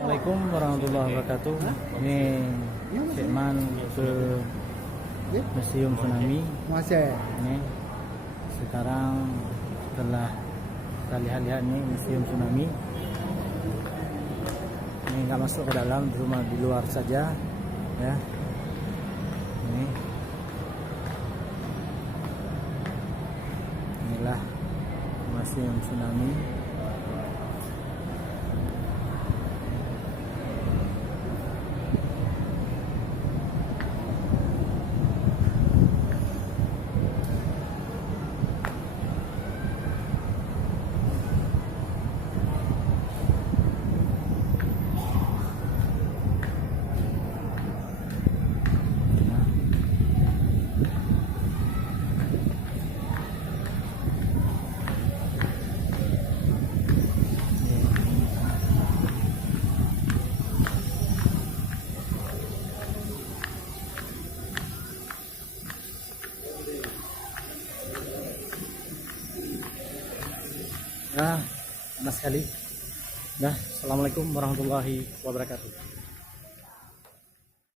Assalamualaikum warahmatullahi wabarakatuh. Ini Cekman ke Museum Tsunami. Ini sekarang setelah kita lihat nih Museum Tsunami. Ini nggak masuk ke dalam, cuma di luar saja, ya. Inilah Museum Tsunami. Nah, panas sekali. Nah, assalamualaikum warahmatullahi wabarakatuh.